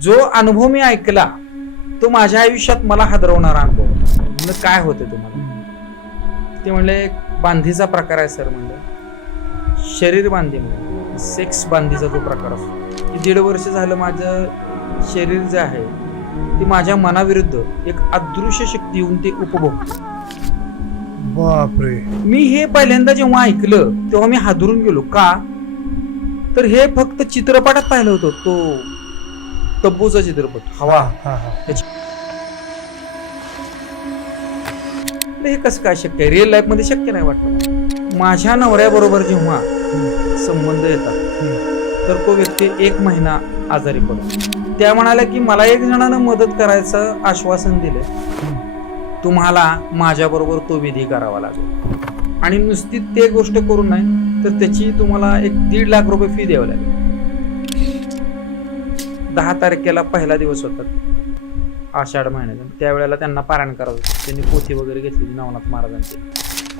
जो अनुभव मी ऐकला तो माझ्या आयुष्यात मला हादरवणारा अनुभव होता. म्हणलं काय होतं तुम्हाला? ते म्हणले बांधीचा प्रकार आहे सर. म्हणलं शरीर बांधी म्हणजे सेक्स बांधीचा जो प्रकार असतो, 1.5 वर्ष झालं माझं शरीर जे आहे ते माझ्या मनाविरुद्ध एक अदृश्य शक्ती येऊन ते उपभोगते. बापरे. मी हे पहिल्यांदा जेव्हा ऐकलं तेव्हा मी हादरून गेलो. का तर हे फक्त चित्रपटात पाहिलं होतं, तो तब्बूचा चित्रपट हवा. हे कसं काय शक्य आहे? रिअल लाईफ मध्ये शक्य नाही वाटतं. माझ्या नवऱ्याबरोबर जेव्हा संबंध येतात तर तो व्यक्ती 1 महिना आजारी पडतो. त्या म्हणाल्या की मला 1 जणांना मदत करायचं आश्वासन दिले, तुम्हाला माझ्याबरोबर तो विधी करावा लागेल आणि नुसती ते गोष्ट करून नाही तर त्याची तुम्हाला 1.5 लाख रुपये फी द्यावी लागेल. 10 तारखेला पहिला दिवस होता आषाढ महिन्याचा. त्यावेळेला त्यांना पारायण करावं होतं. त्यांनी पोथी वगैरे घेतली नवनाथ महाराजांची.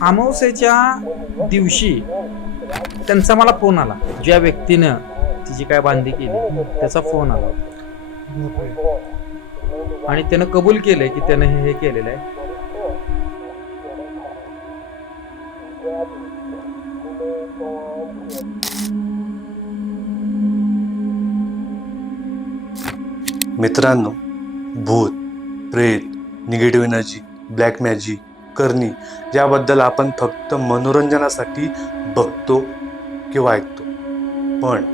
अमावस्येच्या दिवशी त्यांचा मला फोन आला. ज्या व्यक्तीनं तिची काय बांधी केली त्याचा फोन आला आणि त्यानं कबूल केलंय की त्यानं हे केलेलं आहे. मित्रांनो, भूत, प्रेत, निगेटिव्ह एनर्जी, ब्लॅक मॅजिक, करणी याबद्दल आपण फक्त मनोरंजनासाठी बघतो किंवा ऐकतो, पण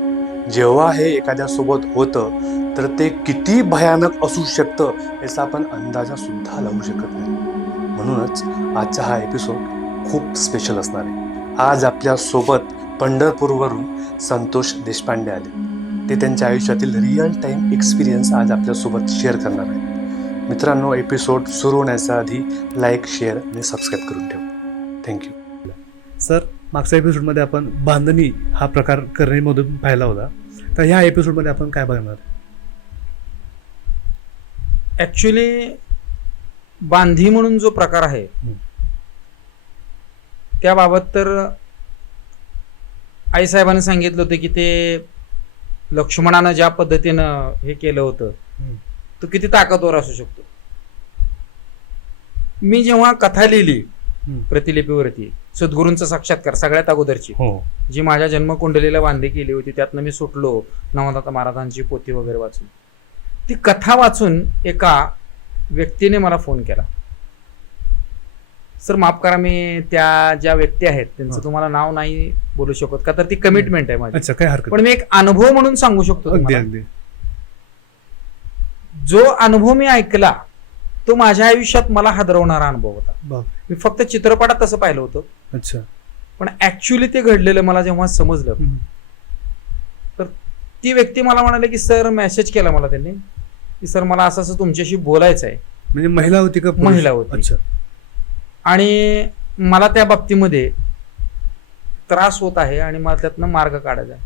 जेव्हा हे एखाद्यासोबत होतं तर ते किती भयानक असू शकतं याचा आपण अंदाजा सुद्धा लावू शकत नाही. म्हणूनच आजचा हा एपिसोड खूप स्पेशल असणार आहे. आज आपल्यासोबत पंढरपूरवरून संतोष देशपांडे आले. ते त्यांच्या आयुष्यातील रिअल टाईम एक्सपिरियन्स आज आपल्यासोबत शेअर करणार आहेत. मित्रांनो, एपिसोड सुरू होण्याच्या आधी लाईक, शेअर आणि सबस्क्राईब करून ठेवा. थँक्यू. सर, मागच्या एपिसोडमध्ये आपण बांधणी हा प्रकार करणीमधून पाहिला होता, तर ह्या एपिसोडमध्ये आपण काय बघणार? ऍक्च्युली बांधी म्हणून जो प्रकार आहे त्याबाबत तर आईसाहेबांनी सांगितलं होतं की ते लक्ष्मणानं ज्या पद्धतीनं हे केलं होतं तो किती ताकदवर असू शकतो. मी जेव्हा कथा लिहिली प्रतिलिपीवरती सद्गुरूंचा साक्षात्कार सगळ्यात अगोदरची, जी माझ्या जन्मकुंडलीला बांधी केली होती, त्यातनं मी सुटलो नवनाथ महाराजांची पोथी वगैरे वाचून, ती कथा वाचून एका व्यक्तीने मला फोन केला. सर माफ करा, मी त्या ज्या व्यक्ती आहेत त्यांचं तुम्हाला नाव नाही बोलू शकत का, तर ती कमिटमेंट आहे माझी. अच्छा, काय हरकत. पण मी एक अनुभव म्हणून सांगू शकतो. अगदी. जो अनुभव मी ऐकला तो माझ्या आयुष्यात मला हादरवणारा अनुभव होता. मी फक्त चित्रपटात तसं पाहिलं होतं. अच्छा. पण ऍक्च्युली ते घडलेलं मला जेव्हा समजलं तर ती व्यक्ती मला म्हणाले की सर, मेसेज केला मला त्यांनी की सर मला असं असं तुमच्याशी बोलायचं आहे. म्हणजे महिला होती का? महिला होती. अच्छा. आणि मला त्या बाबतीमध्ये त्रास होत आहे आणि मला त्यातनं मार्ग काढायचा आहे.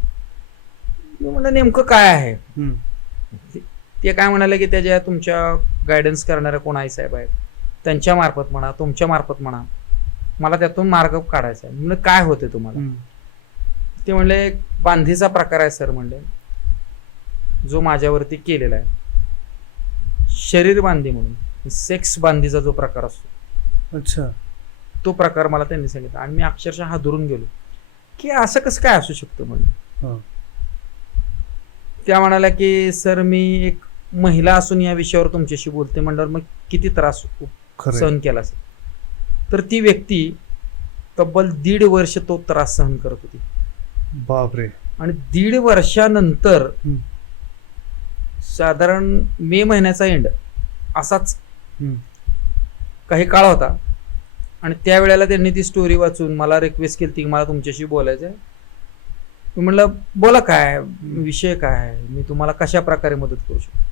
मी म्हणलं नेमकं काय आहे? ते काय म्हणाले की त्याच्या तुमच्या गायडन्स करणाऱ्या कोण आई साहेब आहेत, त्यांच्या मार्फत म्हणा, तुमच्या मार्फत म्हणा, मला त्यातून मार्ग काढायचा आहे. म्हणजे काय होते तुम्हाला? ते म्हणले बांधीचा प्रकार आहे सर. म्हणले जो माझ्यावरती केलेला आहे शरीर बांधी म्हणून सेक्स बांधीचा जो प्रकार असतो. अच्छा. तो प्रकार मला त्यांनी सांगितला आणि मी अक्षरशः हादरून गेलो की असं कसं काय असू शकतं. म्हणलं त्या म्हणाल्या की सर मी एक महिला असून या विषयावर तुमच्याशी बोलते म्हणल्यावर मग किती त्रास सहन केला असेल. तर ती व्यक्ती तब्बल 1.5 वर्ष तो त्रास सहन करत होती. बापरे. आणि 1.5 वर्षानंतर साधारण मे महिन्याचा एंड असाच काही काळ होता आणि त्यावेळेला त्यांनी ती स्टोरी वाचून मला रिक्वेस्ट केली की मला तुमच्याशी बोलायचं आहे. मी म्हणलं बोला, काय विषय काय आहे, मी तुम्हाला कशा प्रकारे मदत करू शकतो.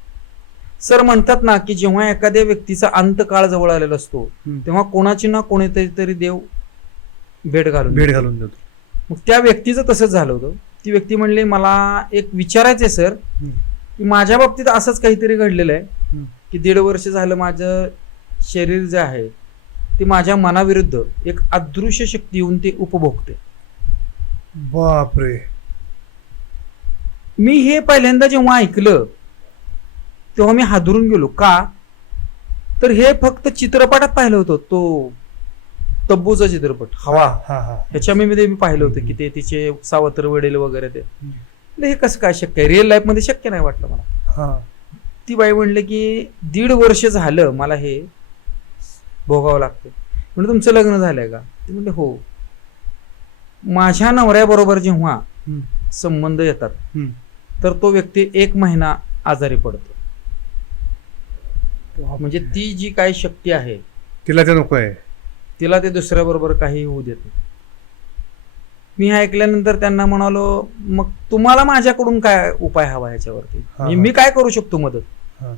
सर म्हणतात ना की जेव्हा एखाद्या व्यक्तीचा अंतकाळ जवळ आलेला असतो तेव्हा कोणाची ना कोणीतरी देव भेट घालून देतो. मग त्या व्यक्तीचं तसंच झालं होतं. ती व्यक्ती म्हणली मला एक विचारायचंय सर की माझ्या बाबतीत असंच काहीतरी घडलेलं आहे की 1.5 वर्ष झालं माझं शरीर जे आहे ते माझ्या मनाविरुद्ध एक अदृश्य शक्ती येऊन ते उपभोगते. बापरे. मी हे पहिल्यांदा जेव्हा ऐकलं तेव्हा मी हादरून गेलो. का तर हे फक्त चित्रपटात पाहिलं होतं, तो तब्बूचा चित्रपट हवा, हा हा ह्याच्यामध्ये मी पाहिलं होतं की ते तिचे सावत्र वडील वगैरे ते. हे कसं काय शक्य आहे, रिअल लाईफ मध्ये शक्य नाही वाटलं मला. हा ती बाई म्हणले की 1.5 वर्ष झालं मला हे भोगावं लागतं. म्हणजे तुमचं लग्न झालंय का? ते म्हणले हो. माझ्या नवऱ्याबरोबर जेव्हा हम्म. संबंध येतात हम्म. तर तो व्यक्ती 1 महिना आजारी पडतो. म्हणजे ती जी काही शक्ती आहे तिला ते नको आहे. तिला ते दुसऱ्याबरोबर काही होऊ देत नाही. मी हे ऐकल्यानंतर त्यांना म्हणालो, मग तुम्हाला माझ्याकडून काय उपाय हवा ह्याच्यावरती, म्हणजे मी काय करू शकतो मदत? हा.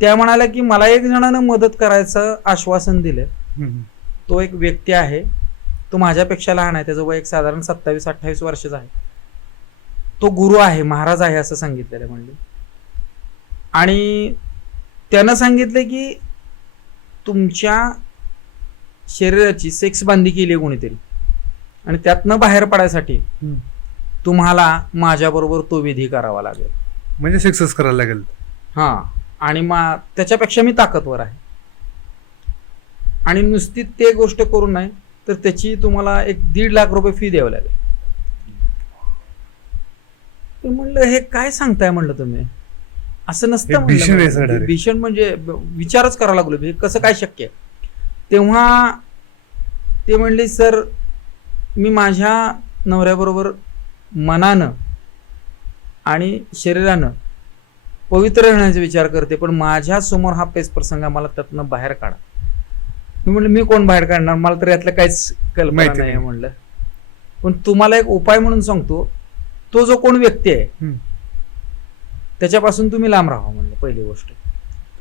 त्या म्हणाल्या की मला 1 जणानं मदत करायचं आश्वासन दिलं. हम्म. तो एक व्यक्ती आहे, तो माझ्यापेक्षा लहान आहे, त्याचं वय एक साधारण 27-28 वर्षाचं आहे. तो गुरु आहे, महाराज आहे असं सांगितलेलं म्हणले. आणि त्यानं सांगितलं की तुमच्या शरीराची सेक्स बांधी केली आहे कोणीतरी, आणि त्यातनं बाहेर पडायसाठी हम्म. तुम्हाला माझ्याबरोबर तो विधी करावा लागेल. म्हणजे सक्सेस करायला लागेल. हा, आणि त्याच्यापेक्षा मी ताकदवर आहे, आणि नुसती ते गोष्ट करून नाही तर त्याची तुम्हाला 1.5 लाख रुपये फी द्यावी लागेल. ते म्हणलं हे काय सांगताय म्हणलं तुम्ही, असं नसतं हे भीषण आहे म्हणलं. Sir direct. भीषण म्हणजे विचारच करावा लागलो हे कसं काय शक्य आहे. तेव्हा ते म्हणले सर मी माझ्या नवऱ्याबरोबर मनानं आणि शरीरानं पवित्र राहण्याचा विचार करते, पण माझ्या समोर हा पेच प्रसंग मला त्यातनं बाहेर काढा. मी म्हणलं मी कोण बाहेर काढणार, मला तर यातलं काहीच कल्पना माहिती नाही नाही. म्हणलं. पण तुम्हाला एक उपाय म्हणून सांगतो, तो जो कोण व्यक्ती आहे हम्म. त्याच्यापासून तुम्ही लांब राहा म्हणलं. पहिली गोष्ट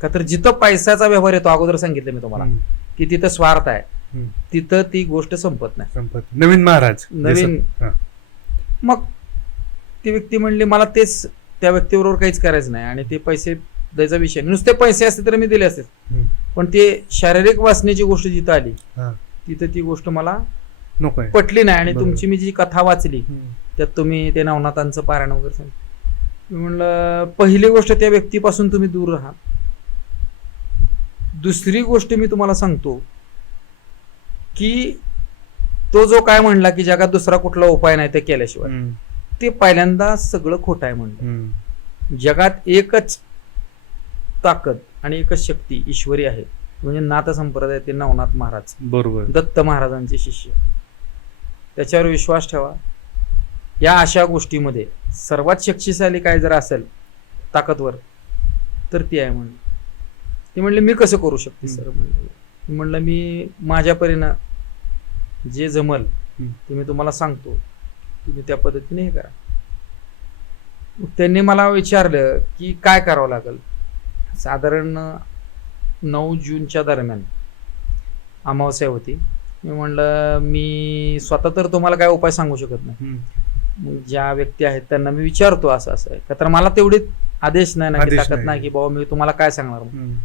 का तर जिथं पैशाचा व्यवहार येतो, अगोदर सांगितलं मी तुम्हाला हम्म. की तिथं स्वार्थ आहे, हम्म. तिथं ती गोष्ट संपत नाही. संपत. नवीन महाराज नवीन. हा. मग ती व्यक्ती म्हणली मला तेच त्या व्यक्तीबरोबर काहीच करायचं नाही, आणि ते पैसे द्यायचा विषय, नुसते पैसे असते तर मी दिले असते, हम्म. पण ते शारीरिक वासनेची गोष्ट जिथं आली हा. तिथं ती गोष्ट मला नको आहे. पटली नाही. आणि बरोबर. तुमची मी जी कथा वाचली हम्म. त्यात तुम्ही ते नवनाथांचं पारायण वगैरे सांगितलं. मी म्हणलं पहिली गोष्ट त्या व्यक्तीपासून तुम्ही दूर राहा. दुसरी गोष्ट मी तुम्हाला सांगतो की तो जो काय म्हणला की जगात दुसरा कुठला उपाय नाही ते केल्याशिवाय, हम्म. ते पहिल्यांदा सगळं खोटं आहे म्हणलं. हम्म. जगात एकच ताकद आणि एकच शक्ती ईश्वरी आहे, म्हणजे नाथ संप्रदाय ते नवनाथ महाराज, बरोबर. दत्त महाराजांचे शिष्य. त्याच्यावर विश्वास ठेवा. या अशा गोष्टीमध्ये सर्वात शक्तिशाली काय जर असेल ताकदवर तर ती आहे म्हणलं. ती म्हणले मी कसं करू शकते सर म्हणलं मी माझ्या परीनं जे जमल ते मी तुम्हाला सांगतो, तुम्ही त्या पद्धतीने हे करा. मग त्यांनी मला विचारलं की काय करावं लागेल. साधारण 9 जूनच्या दरम्यान अमावस्या होती. मी म्हणलं मी स्वतः तर तुम्हाला काय उपाय सांगू शकत नाही, हम्म. मग ज्या व्यक्ती आहेत त्यांना मी विचारतो असं असं आहे का, तर मला तेवढी आदेश नाही ना की आदेश ताकद नाही. नाही की बाबा मी तुम्हाला काय सांगणार. हम्म.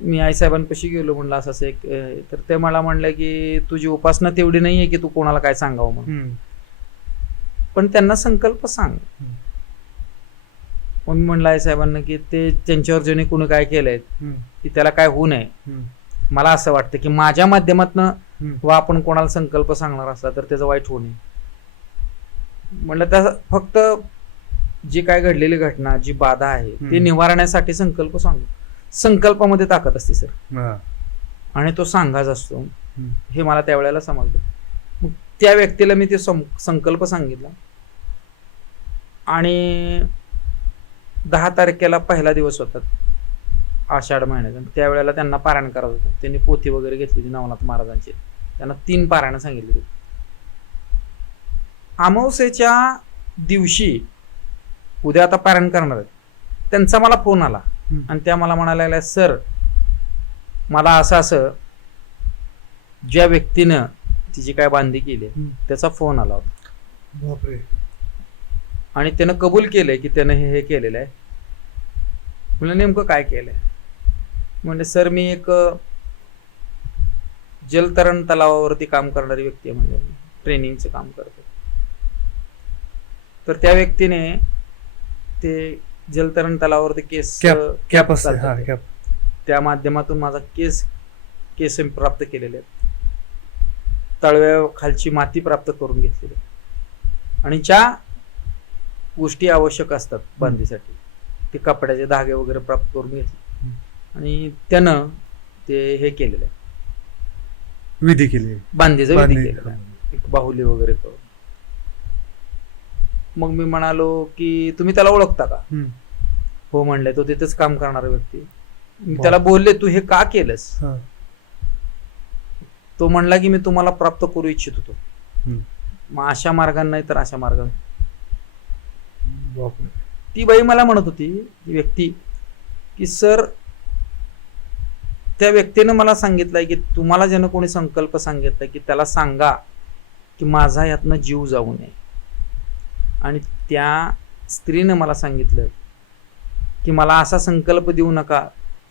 मी आईसाहेबांपाशी गेलो, म्हणलं असं असं एक तर ते मला म्हणलं की तुझी उपासना तेवढी नाहीये की तू कोणाला काय सांगावं म्हणून, हम्म. पण त्यांना संकल्प सांग. मग मी म्हणलं आईसाहेबांना की ते त्यांच्यावर ज्याने कोणी काय केलंय हम्म. की त्याला काय होऊ नये. हम्म. मला असं वाटतं की माझ्या माध्यमातनं हम्म. वा आपण कोणाला संकल्प सांगणार असला तर त्याचं वाईट होऊ नये. म्हणलं त्या फक्त जी काय घडलेली घटना जी बाधा आहे ती निवारण्यासाठी संकल्प सांगू. संकल्पामध्ये ताकद असते सर, हा. आणि तो सांगायचा असतो हे मला त्यावेळेला समजलं. मग त्या व्यक्तीला मी ते संकल्प सांगितला, आणि 10 तारखेला पहिला दिवस होता आषाढ महिन्याचा. त्यावेळेला त्यांना पारायण करत होतं. त्यांनी पोथी वगैरे घेतली होती नवनाथ महाराजांची, त्यांना 3 पारायण सांगितली होती. अमावस्येच्या दिवशी उद्या आता पारायण करणार आहेत, त्यांचा मला फोन आला आणि त्या मला म्हणायला लागल्या सर मला असं असं ज्या व्यक्तीनं तिची काय बांधी केली त्याचा फोन आला होता, बापरे. आणि त्यानं कबूल केलंय की त्यानं हे केलेलं आहे. म्हणलं नेमकं काय केलंय. म्हणजे सर मी एक जलतरण तलावावरती काम करणारी व्यक्ती आहे, म्हणजे ट्रेनिंगचं काम करतो. तर त्या व्यक्तीने ते जलतरण तलावावरती केस कॅप असते, हा चालतात. कॅप. त्या माध्यमातून माझा केस प्राप्त केलेले आहेत, तळव्या खालची माती प्राप्त करून घेतलेली आहे. आणि ज्या गोष्टी आवश्यक असतात बांधीसाठी ते कपड्याचे धागे वगैरे प्राप्त करून घेतले आणि त्यानं ते हे केलेलं आहे, विधी केली. बांधीचं विधी बांधणी. केलेलं आहे, एक बाहुली वगैरे करून. मग मी म्हणालो की तुम्ही त्याला ओळखता का? हो म्हणले, तो तिथेच काम करणारा व्यक्ती. मी त्याला बोलले तू हे का केलंस? हा. तो म्हणला की मी तुम्हाला प्राप्त करू इच्छित होतो. हम्म. मग अशा मार्गाने नाही तर अशा मार्गाने. बापरे. ती बाई मला म्हणत होती, ती व्यक्ती, की सर त्या व्यक्तीनं मला सांगितलंय की तुम्हाला ज्यानं कोणी संकल्प सांगितलाय की त्याला सांगा की माझा यातनं जीव जाऊ नये. आणि त्या स्त्रीनं मला सांगितलं की मला असा संकल्प देऊ नका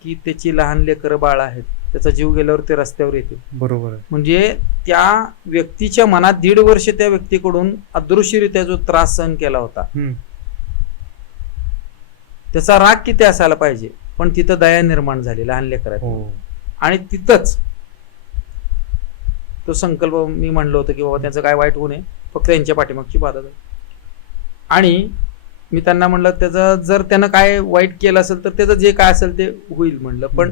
की त्याची लहान लेकरं बाळ आहेत, त्याचा जीव गेल्यावर ते रस्त्यावर येतील. बरोबर आहे. म्हणजे त्या व्यक्तीच्या मनात 1.5 वर्ष त्या व्यक्तीकडून अदृश्यरित्या जो त्रास सहन केला होता त्याचा राग किती असायला पाहिजे, पण तिथं दया निर्माण झाली लहान लेकरात. हो. आणि तिथंच तो संकल्प मी म्हणलो होतो की बाबा त्यांचं काय वाईट होऊ नये, फक्त त्यांच्या पाठीमागची बाधा झाली. आणि मी त्यांना म्हणलं त्याचं जर त्यानं काय वाईट केलं असेल तर त्याचं जे काय असेल ते होईल म्हणलं, पण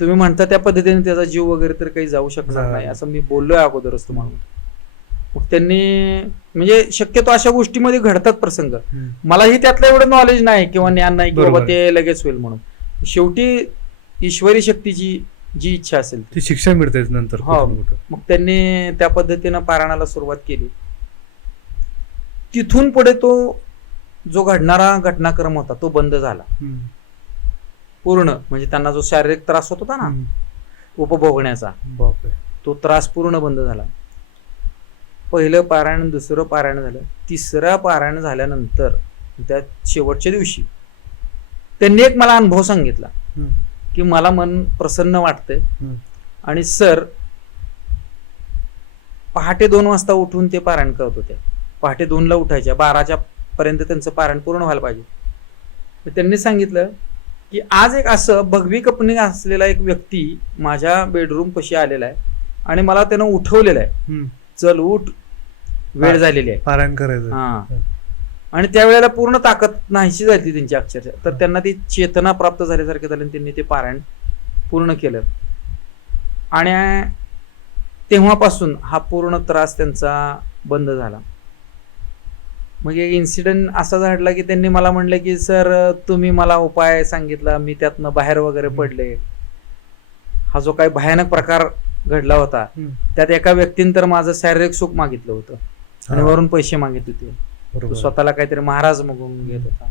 तुम्ही म्हणता त्या पद्धतीने त्याचा जीव वगैरे तर काही जाऊ शकणार नाही असं मी बोललोय अगोदरच तुम्हाला. मग त्यांनी म्हणजे शक्यतो अशा गोष्टीमध्ये घडतात प्रसंग. मलाही त्यातलं एवढं नॉलेज नाही किंवा ज्ञान नाही की बाबा ते लगेच होईल म्हणून. शेवटी ईश्वरी शक्तीची जी इच्छा असेल ती शिक्षा मिळते नंतर. हो. मग त्यांनी त्या पद्धतीनं पारायणाला सुरुवात केली. तिथून पुढे तो जो घडणारा घटनाक्रम होता तो बंद झाला पूर्ण. म्हणजे त्यांना जो शारीरिक त्रास होत होता ना उपभोगण्याचा, बापरे, तो त्रास पूर्ण बंद झाला. पहिलं पारायण, दुसरं पारायण झालं, तिसरं पारायण झाल्यानंतर त्या शेवटच्या दिवशी त्यांनी एक मला अनुभव सांगितला की मला मन प्रसन्न वाटतंय. आणि सर पहाटे 2 वाजता उठून ते पारायण करत होते. पहाटे 2ला उठायच्या, 12च्या पर्यंत त्यांचं पारायण पूर्ण व्हायला पाहिजे. तर त्यांनी सांगितलं की आज एक असं भगवी कपनी असलेला एक व्यक्ती माझ्या बेडरूम पाशी आलेला आहे आणि मला त्यानं उठवलेलं आहे, चल उठ, वेळ झालेली आहे पारायण करायचं. हा. आणि त्यावेळेला पूर्ण ताकद नाहीशी झाली त्यांची अक्षरशः. तर त्यांना ती चेतना प्राप्त झाल्यासारखं झालं आणि त्यांनी ते पारायण पूर्ण केलं. आणि तेव्हापासून हा पूर्ण त्रास त्यांचा बंद झाला. मग एक इन्सिडेंट असा घडला की त्यांनी मला म्हणलं की सर तुम्ही मला उपाय सांगितला, मी त्यातनं बाहेर वगैरे पडले. हा जो काही भयानक प्रकार घडला होता त्यात एका व्यक्तीने तर माझं शारीरिक सुख मागितलं होतं आणि वरून पैसे मागितले होते. तो स्वतःला काहीतरी महाराज मागून घेत होता.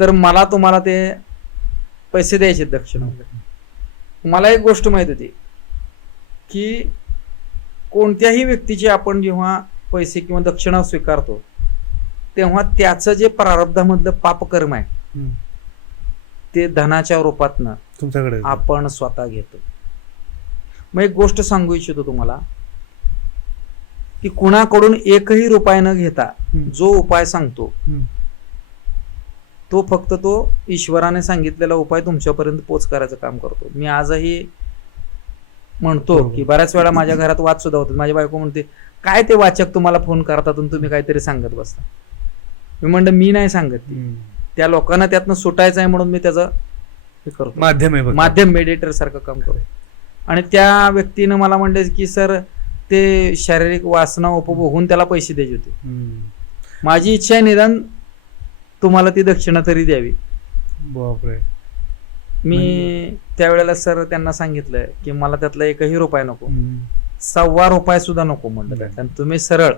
तर मला तुम्हाला ते पैसे द्यायचे दक्षिणा. मला एक गोष्ट माहित होती की कोणत्याही व्यक्तीची आपण जेव्हा पैसे किंवा दक्षिणा स्वीकारतो तेव्हा त्याचं जे प्रारब्धामधलं पापकर्म आहे ते धनाच्या रूपातनं तुमच्याकडे आपण स्वतः घेतो. मग एक गोष्ट सांगू इच्छितो तुम्हाला की कुणाकडून 1ही रुपया न घेता जो उपाय सांगतो तो फक्त तो ईश्वराने सांगितलेला उपाय तुमच्यापर्यंत पोच करायचं काम करतो. मी आजही म्हणतो की बऱ्याच वेळा माझ्या घरात वाद सुद्धा होतात. माझी बायको म्हणते काय ते वाचक तुम्हाला फोन करतात आणि तुम्ही काहीतरी सांगत बसता. मी म्हणलं मी नाही सांगत, त्या लोकांना त्यातनं सुटायचं आहे म्हणून मी त्याचं हे करतो, माध्यम मेडिएटर सारखं काम करतो. आणि त्या व्यक्तीनं मला म्हणले की सर ते शारीरिक वासना उपभोगून त्याला पैसे द्यायचे होते. माझी इच्छा आहे निदान तुम्हाला ती दक्षिणा तरी द्यावी. बापरे. मी त्यावेळेला सर त्यांना सांगितलं की मला त्यातला 1ही रुपया नको, 1.25 रुपया सुद्धा नको म्हणलं. कारण तुम्ही सरळ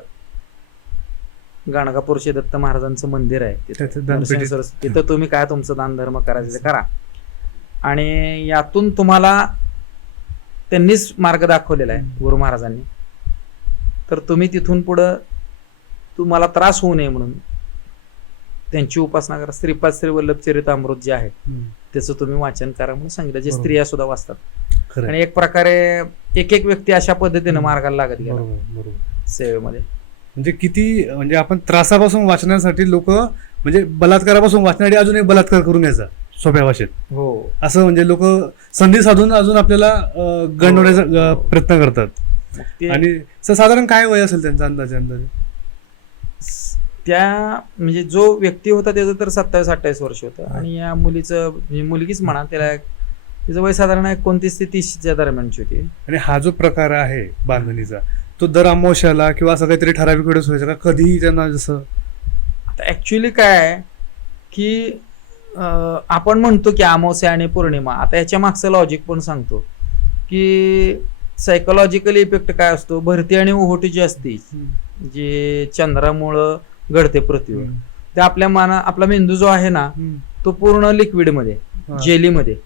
गाणगापूर श्री दत्त महाराजांचं मंदिर आहे तिथं तुम्ही काय तुमचं दान धर्म करायचं ते करा. आणि यातून तुम्हाला त्यांनीच मार्ग दाखवलेला आहे गुरु महाराजांनी. तर तुम्ही तिथून पुढं तुम्हाला त्रास होऊ नये म्हणून त्यांची उपासना करा. श्रीपाद श्री वल्लभ चरितामृत जे आहे त्याचं तुम्ही वाचन करा म्हणून सांगितलं, जे स्त्रिया सुद्धा वाचतात. आणि एक प्रकारे एक व्यक्ती अशा पद्धतीने मार्गाला लागत गेला सेवेमध्ये. म्हणजे किती, म्हणजे आपण त्रासापासून वाचण्यासाठी लोक म्हणजे बलात्कारापासून वाचण्यासाठी अजून एक बलात्कार करून घ्यायचा सोप्या भाषेत, हो. असं म्हणजे लोक संधी साधून अजून आपल्याला गंडवण्याचा प्रयत्न करतात. मग ते आणि साधारण काय वय असेल त्यांचा अंदाजे? त्या म्हणजे जो व्यक्ती होता त्याचं तर 27-28 वर्ष होतं आणि या मुलीचं म्हणजे मुलगीच म्हणा त्याला तिचं वय साधारण 29 ते 30च्या दरम्यानची होती. आणि हा जो प्रकार आहे बांधणीचा, तो दर अमावस्याला किंवा असं काहीतरी ठराविक वेळेस व्हायचा का, कधीही त्यांना जसं? आता ऍक्च्युली काय आहे की आपण म्हणतो की अमावस्या आणि पौर्णिमा, आता याच्या मागचं लॉजिक पण सांगतो की सायकोलॉजिकल इफेक्ट काय असतो. भरती आणि ओहोटी जी असते जे चंद्रामुळं घडते पृथ्वीवर, ते आपल्या आपला मेंदू जो आहे ना तो पूर्ण लिक्विडमध्ये जेलीमध्ये.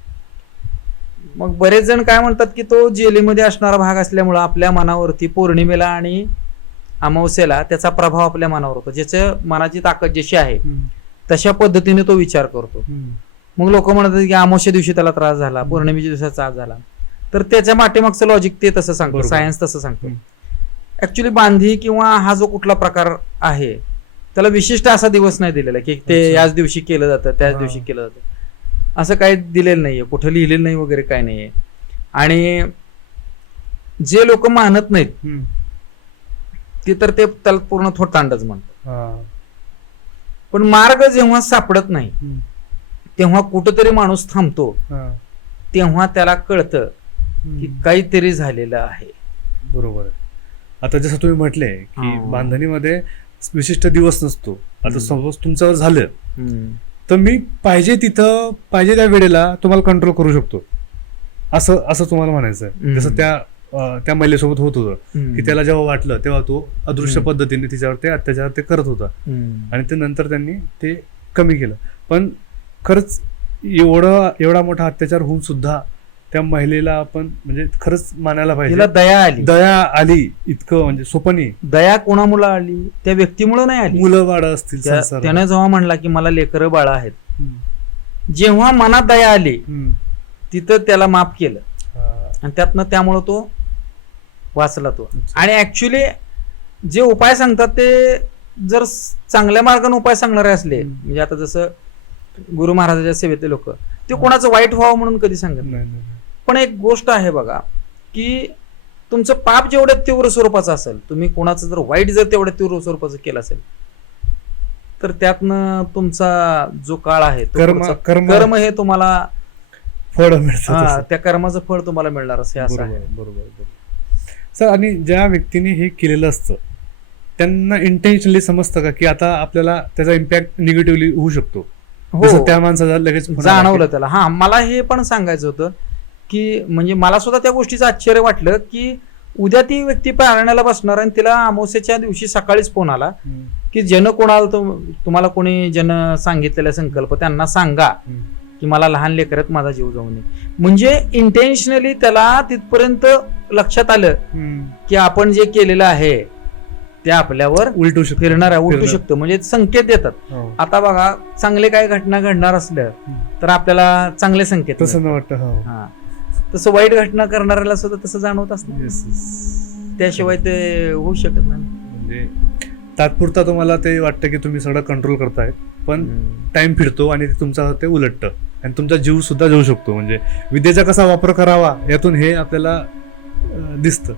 मग बरेच जण काय म्हणतात की तो जेलीमध्ये असणारा भाग असल्यामुळं आपल्या मनावरती पौर्णिमेला आणि अमावस्येला त्याचा प्रभाव आपल्या मनावर होतो. ज्याच्या मनाची ताकद जशी आहे तशा पद्धतीने तो विचार करतो. मग लोक म्हणतात की अमावस्या दिवशी त्याला त्रास झाला, पौर्णिमेच्या दिवसाचा त्रास झाला, तर त्याच्या पाठीमागचं लॉजिक ते तसं सांगतो, सायन्स तसं सांगतो. ऍक्च्युली बांधी किंवा हा जो कुठला प्रकार आहे त्याला विशिष्ट असा दिवस नाही दिलेला की ते याच दिवशी केलं जातं त्याच दिवशी केलं जातं, असं काही दिलेलं नाहीये, कुठं लिहिलेलं नाही वगैरे काय नाहीये. आणि जे लोक मानत नाहीत ते तर ते त्याला पूर्ण थोटांडच म्हणतात. पण मार्ग जेव्हा सापडत नाही तेव्हा कुठंतरी माणूस थांबतो, तेव्हा त्याला कळतं की काहीतरी झालेलं आहे. बरोबर आहे. आता जसं तुम्ही म्हटले की बांधणीमध्ये विशिष्ट दिवस नसतो. आता सपोज तुमचं झालं तर मी पाहिजे तिथं पाहिजे त्या वेळेला तुम्हाला कंट्रोल करू शकतो, असं तुम्हाला म्हणायचं आहे. जसं त्या महिलेसोबत होत होतं की त्याला जेव्हा वाटलं तेव्हा तो अदृश्य पद्धतीने तिच्यावर ते अत्याचार ते करत होता आणि ते नंतर त्यांनी ते कमी केलं. पण खरंच एवढा मोठा अत्याचार होऊन सुद्धा त्या महिलेला आपण म्हणजे खरंच मानायला पाहिजे, दया आली. इतकं म्हणजे सोपं नाही. दया कोणामुळे आली? त्या व्यक्तीमुळे नाही आली. मुलं बाळ असतील, त्याने जेव्हा म्हणला की मला लेकरं बाळ आहेत, जेव्हा मनात दया आली तिथं त्याला माफ केलं आणि त्यामुळं तो वाचला तो. आणि ऍक्च्युली जे उपाय सांगतात ते जर चांगल्या मार्गाने उपाय सांगणारे असले, म्हणजे आता जसं गुरु महाराजाच्या सेवेतले लोक, ते कोणाचं वाईट व्हावं म्हणून कधी सांगत नाही. पण एक गोष्ट आहे बघा की तुमचं पाप जेवढ्या तीव्र स्वरूपाचं असेल, तुम्ही कोणाचं जर वाईट जर तेवढ्या तीव्र स्वरूपाचं केलं असेल तर त्यातनं तुमचा जो काळ आहे कर्म हे तुम्हाला फळ मिळतं, त्या कर्माचं फळ तुम्हाला मिळणार असं आहे. बरोबर सर. आणि ज्या व्यक्तीने हे केलेलं असतं त्यांना इंटेन्शनली समजतं का की आता आपल्याला त्याचा इम्पॅक्ट निगेटिव्हली होऊ शकतो? हो, त्या माणसाला लगेच जाणवलं त्याला. हा, मला हे पण सांगायचं होतं की म्हणजे मला सुद्धा त्या गोष्टीचं आश्चर्य वाटलं की उद्या ती व्यक्ती पाळण्याला बसणार आणि तिला अमावस्येच्या दिवशी सकाळीच फोन आला की ज्यानं कोणाला तुम्हाला कोणी ज्यानं सांगितलेला संकल्प त्यांना सांगा की मला लहान लेकरात माझा जीव जाऊ नये. म्हणजे इंटेन्शनली त्याला तिथपर्यंत लक्षात आलं की आपण जे केलेलं आहे ते आपल्यावर उलटू शकतं. म्हणजे संकेत देतात. आता बघा, चांगले काही घटना घडणार असल्या तर आपल्याला चांगले संकेत तसं वाटतं. हा, तसं वाईट घटना करणाऱ्याला सुद्धा तसं जाणवत असतं. त्याशिवाय ते होऊ शकत नाही. म्हणजे तात्पुरता तुम्हाला ते वाटतं की तुम्ही सगळं कंट्रोल करताय, पण टाइम फिरतो आणि तुमचा ते उलटतं आणि तुमचा जीव सुद्धा जाऊ शकतो. म्हणजे विद्येचा कसा वापर करावा यातून हे आपल्याला दिसतं.